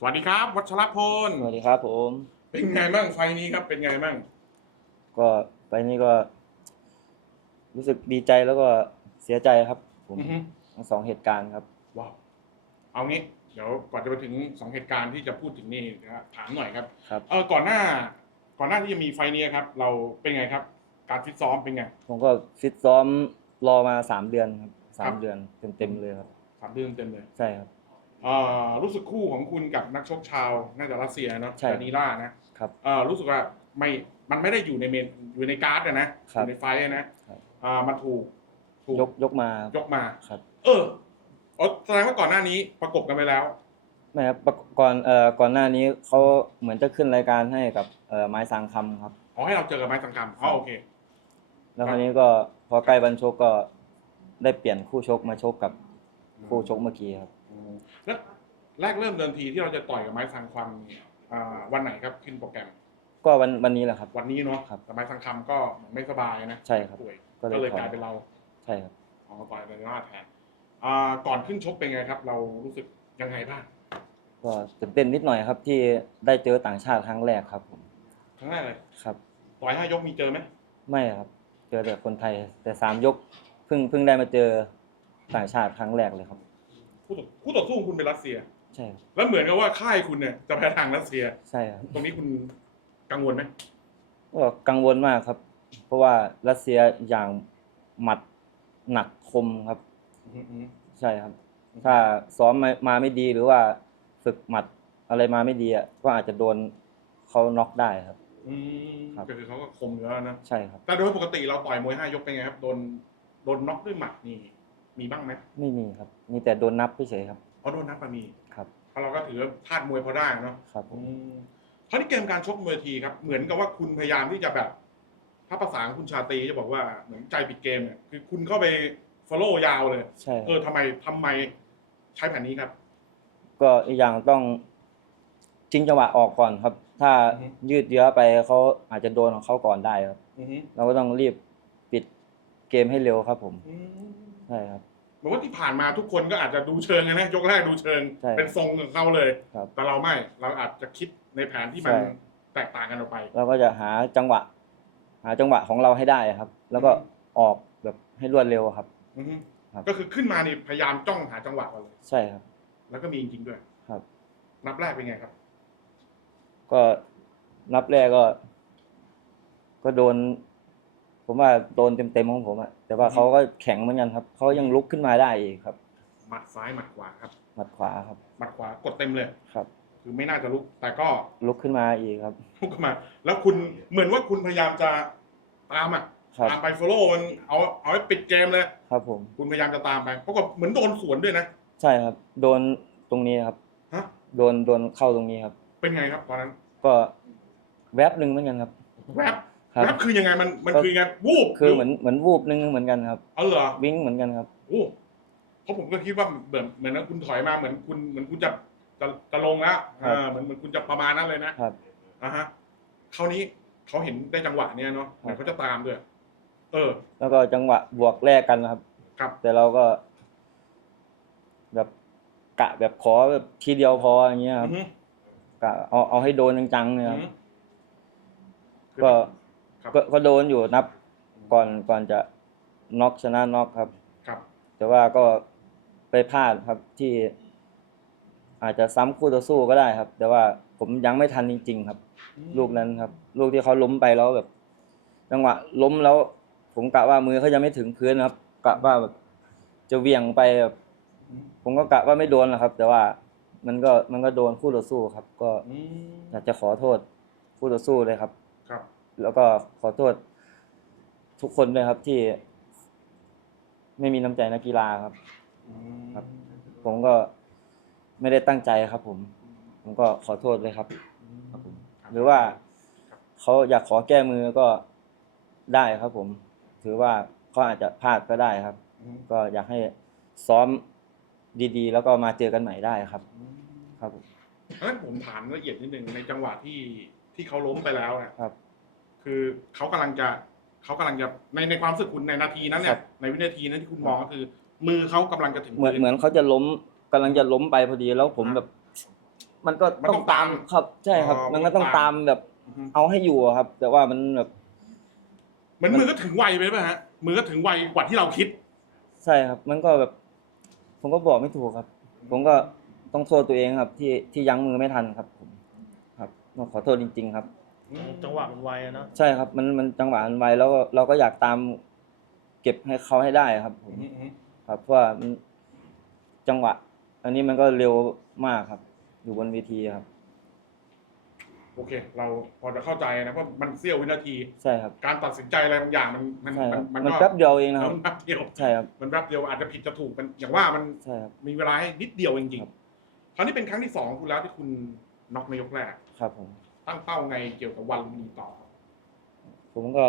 สวัสดีครับ วัชรพลสวัสดีครับผม เป็นไงบ้างไฟล์นี้ครับเป็นไงบ้างก็ไปนี้ก็ รู้สึกดีใจแล้วก็เสียใจครับ ผมอือฮึทั้งสองเหตุการณ์ครับ ว้าวเอางี้ เดี๋ยวก่อนจะไปถึงสองเหตุการณ์ที่จะพูดถึงนี่นะครับถามหน่อยครับครับ เออก่อนหน้า ก่อนหน้าที่จะมีไฟล์นี้ครับ เราเป็นไงครับ การฟิตซ้อมเป็นไง ผมก็ฟิตซ้อมรอมาสามเดือนครับสาครัมบ เดือนเต็มๆเลยครับ สามเดือนเต็มเลย ใช่ครับ เอ่อรู้สึกคู่ของคุณกับนักชกชาวน่าจะรัสเซียเนาะใช่ดานีล่านะครับ เออรู้สึกว่าไม่มันไม่ได้อยู่ในเมนอยู่ในการ์ดอะนะอครับ ยู่ในไฟล์อะนะครับอ่ามันถูกถูกยกยกมายกมา ครับเอออ๋อแสดงว่าก่อนหน้านี้ประกบกันไปแล้ว ไม่ครับประก่อนเอ่อก่อนหน้านี้เขาเหมือนจะขึ้นรายการให้กับเอ่อไม้สังคำครับ อ๋อให้เราเจอกับไม้สังคำอ๋อโอเค แล้วคราวนี้ก็พอใกล้วันชกก็ได้เปลี่ยนคู่ชกมาชกกับคู่ชกเมื่อกี้ครับอืม แล้วแรกเริ่มเดิมทีที่เราจะต่อยกับไม้สังคำอ่าวันไหนครับขึ้นโปรแกรม ก็วันวันนี้แหละครับ วันนี้เนาะครับแต่ไม้สังคำก็เหมือนไม่สบายนะใช่ครับ ป่วยก็เลยก็เลยถอนกลายเป็นเราใช่ครับ อ๋อต่อยเป็นหน้าแทนอ่าก่อนขึ้นชกเป็นไงครับ เรารู้สึกยังไงบ้างก็ตื่นเต้นนิดหน่อยครับที่ได้เจอต่างชาติครั้งแรกครับผมครั้งแรกเลยครับ ต่อยห้ายกมีเจอไหมไม่ครับ เจอแต่คนไทยแต่สามยกเพิ่งเพิ่งได้มาเจอต่างชาติครั้งแรกเลยครับ คู่ต่อคู่ต่อสู้ของคุณเป็นรัสเซีย ใช่ครับแล้วเหมือนกับว่าค่ายคุณเนี่ยจะแพ้ทางรัสเซีย ใช่ครับตรงนี้คุณกังวลไหมก็กังวลมากครับ เพราะว่ารัสเซียอย่างหมัดหนักคมครับอืมอืมใช่ครับ ถ้าซ้อมมามาไม่ดีหรือว่าฝึกหมัดอะไรมาไม่ดีอะก็อาจจะโดนเขาน็อกได้ครับ อืมครับ ก็คือเขาก็คมอยู่แล้วนะ ใช่ครับ แต่โดยปกติเราต่อยมวยห้ายกเป็นไงครับ โดน โดนน็อกด้วยหมัดนี่ มีบ้างไหมไม่มีครับ มีแต่โดนนับเฉยๆครับอ๋อโดนนับมามีครับ เพราะเราก็ถือว่าพลาดมวยพอได้เนาะครับผอืมมคราวนี้เกมการชกมวยทีครับ เหมือนกับว่าคุณพยายามที่จะแบบ ถ้าภาษาของคุณชาตรีจะบอกว่าเหมือนใจปิดเกมเนี่ยคือคุณเข้าไป follow ยาวเลย ใช่คเอรับอทำไมทำไมใช้แผนนี้ครับ ก็อีกอย่างต้องจริงจังหวะออกก่อนครับ ถ้าอือฮึ ยืดเยื้อไปเขาอาจจะโดนของเขาก่อนได้ครับ อือฮึเราก็ต้องรีบปิดเกมให้เร็วครับผม อืมใช่ครับ เหมือนว่าที่ผ่านมาทุกคนก็อาจจะดูเชิงนะยกแรกดูเชิง ใช่เป็นทรงของเขาเลย ครับแต่เราไม่เราอาจจะคิดในแผนที่มันใช่ แตกต่างกันออกไป เราก็จะหาจังหวะ หาจังหวะของเราให้ได้ครับ แล้วก็อือฮึออกแบบให้รวดเร็วครับ อือฮึครับ ก็คือขึ้นมานี่พยายามจ้องหาจังหวะก่อนเลย ใช่ครับ แล้วก็มีจริงๆด้วยครับ นับแรกเป็นไงครับ ก็นับแรกก็ ก็โดน ผมว่าโดนเต็มๆของผมอะแต่ว่าอือฮึเขาก็แข็งเหมือนกันครับเขายังลุกขึ้นมาได้อีกครับหมัดซ้ายหมัดขวาครับหมัดขวาครับหมัดขวากดเต็มเลยครับ คือไม่น่าจะลุกแต่ก็ลุกขึ้นมาอีกครับลุกขึ้นมา แล้วคุณเหมือนว่าคุณพยายามจะตามอะครับตามไปฟอลโล่มันเอาเอาให้ปิดเกมเลยครับ ผมคุณพยายามจะตามไปปรากฏเหมือนโดนสวนด้วยนะใช่ครับ โดนตรงนี้ครับฮะโดนโดนเข้าตรงนี้ครับ เป็นไงครับตอนนั้น ก็แวบหนึ่งเหมือนกันครับ แวบ ครับแวบคือยังไงมันมันก็คือยังไงวูบคือเหมือนเหมือนวูบหนึงเหมือนกันครับเอาเหรอวิ่งเหมือนกันครับโอ้เพราะผมก็คิดว่าเหมือนเหมือนนั้นคุณถอยมาเหมือนคุณเหมือนคุณจะจะจะลงแล้วครับอ่าเหมือนเหมือนคุณจะประมาณนั้นเลยนะครับ อะฮะคราวนี้เขาเห็นได้จังหวะเนี้ยเนาะเหมือนเขาจะตามด้วย เออ แล้วก็จังหวะบวกแรกกันนะครับ ครับ แต่เราก็ แบบกะแบบขอแบบทีเดียวพออย่างเงี้ยคอืรับอฮึกะเอาเอาให้โดนจังๆเนี่ยครับ อือฮึ ก็ ครับก็ก็โดนอยู่นับก่อนก่อนจะน็อกชนะน็อกครับ ครับแต่ว่าก็ไปพลาดครับที่ อาจจะซ้ำคู่ต่อสู้ก็ได้ครับ แต่ว่าผมยังไม่ทันจริง ๆ ครับ ลูกนั้นครับ ลูกที่เขาล้มไปแล้วแบบ จังหวะล้มแล้ว ผมกะว่ามือเขายังไม่ถึงพื้นครับกะว่าแบบจะเหวี่ยงไปแบบอืมผมก็กะว่าไม่โดนนะครับ แต่ว่ามันก็มันก็โดนคู่ต่อสู้ครับ ก็อืมอยากจะขอโทษคู่ต่อสู้เลยครับครับ แล้วก็ขอโทษทุกคนด้วยครับที่ ไม่มีน้ำใจนักกีฬาครับ อืมครับ ผมก็ไม่ได้ตั้งใจครับ ผม ผมก็ขอโทษเลยครับ ครับผม หรือว่าเขาอยากขอแก้มือก็ได้ครับ ผม ถือว่าเขาอาจจะพลาดก็ได้ครับ อืมก็อยากให้ซ้อมดีๆ แล้วก็มาเจอกันใหม่ได้ครับ อืมครับผม งั้นผมถามละเอียดนิดนึงในจังหวะที่ที่เขาล้มไปแล้วเนี่ยครับ คือเขากำลังจะเขากำลังจะในในความรู้สึกคุณในนาทีนั้นเนี่ครัยบ ในวินาทีนั้นที่คุณมองก็คือ มือเขากำลังจะถึงเหมือนพื้ เหมือนเขาจะล้มกำลังจะล้มไปพอดีแล้วผมอ่าแบบ มันก็มันต้ต้อองงตามตามครับ ใช่ครับ อ๋อมันก็ต้องมันต้องตาตาม มแบบ อือฮึ เอาให้อยู่อะครับ แต่ว่ามันแบบเหมือนมือก็ถึงวัยไปไหมฮะ มือก็ถึงวัยกว่าที่เราคิด ใช่ครับ มันก็แบบ ผมก็บอกไม่ถูกครับ ผมก็ต้องโทษตัวเองครับ ที่ที่ยั้งมือไม่ทันครับ ผม ครับต้องขอโทษจริง ๆ ครับ จังหวะมันไวอะเนาะใช่ครับ มันมันจังหวะมันไวแล้วก็เราก็อยากตาม เก็บให้เขาให้ได้ครับผมอือฮึครับเพราะว่ามันจังหวะ อันนี้มันก็เร็วมากครับ อยู่บนเวทีครับ โอเค เราพอจะเข้าใจนะเพราะมันเสี้ยววินาที ใช่ครับ การตัดสินใจอะไรบางอย่างมันมันใช่ครับมันมันก็แป๊บเดียวเองนะครับ มันแป๊บเดียวใช่ครับมันแป๊บเดียวอาจจะผิดจะถูกมันอย่างว่ามันใช่ครับ มีเวลาให้นิดเดียวจริงครับ ๆคราวนี้เป็นครั้งที่สองของคุณแล้วที่คุณน็อกในยกแรก ครับผม ตั้งเป้าไงเกี่ยวกับวันลุมพินีต่อ ผมก็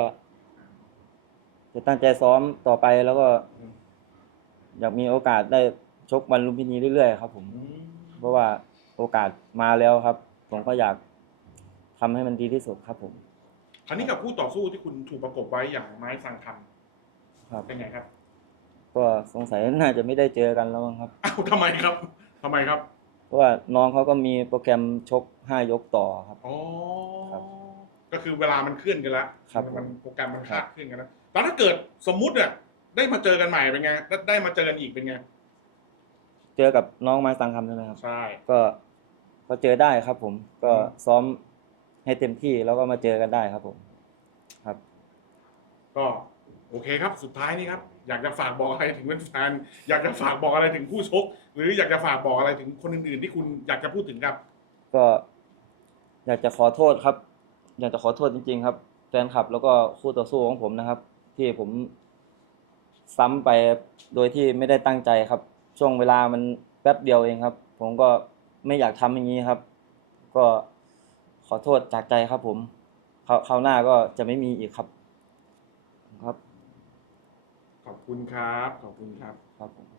จะตั้งใจซ้อมต่อไปแล้วก็ อืม อยากมีโอกาสได้ชกวันลุมพินีเรื่อยๆครับ ผม เพราะว่าโอกาสมาแล้วครับ ผมก็อยากทำให้มันดีที่สุดครับ ผมคราวนี้กับคู่ต่อสู้ที่คุณถูกประกบไว้อย่างไม้สังคันครับเป็นไงครับ ก็สงสัยน่าจะไม่ได้เจอกันแล้วมั้งครับ อ้าวทำไมครับทำไมครับ เพราะว่าน้องเขาก็มีโปรแกรมชกห้ายกต่อครับ อ๋อครับก็คือเวลามันเคลื่อนกันแล้วครับมันโปรแกรมมันครัคาบดเคลื่อนกันแล้วแต่ถ้าเกิดสมมุติเนี่ยได้มาเจอกันใหม่เป็นไงแล้วได้มาเจอกันอีกเป็นไงเจอกับน้องไม้สังคำใช่ไหมครับ ใช่ ก็ก็เจอได้ครับผมก็อืม ซ้อมให้เต็มที่แล้วก็มาเจอกันได้ครับผม ครับ ก็โอเคครับสุดท้ายนี้ครับ อยากจะฝากบอกอะไรถึงแฟนๆอยากจะฝากบอกอะไรถึงผู้ชก หรืออยากจะฝากบอกอะไรถึงคนอื่นๆ ที่คุณอยากจะพูดถึงครับ ก็อยากจะขอโทษครับ อยากจะขอโทษจริง ๆ ครับแฟนคลับแล้วก็คู่ต่อสู้ของผมนะครับ ที่ผมซ้ำไปโดยที่ไม่ได้ตั้งใจครับ ช่วงเวลามันแป๊บเดียวเองครับ ผมก็ไม่อยากทำอย่างนี้ครับ ก็ขอโทษจากใจครับผมคราวหน้าก็จะไม่มีอีกครับ ขอบคุณครับ ขอบคุณครับ ครับผม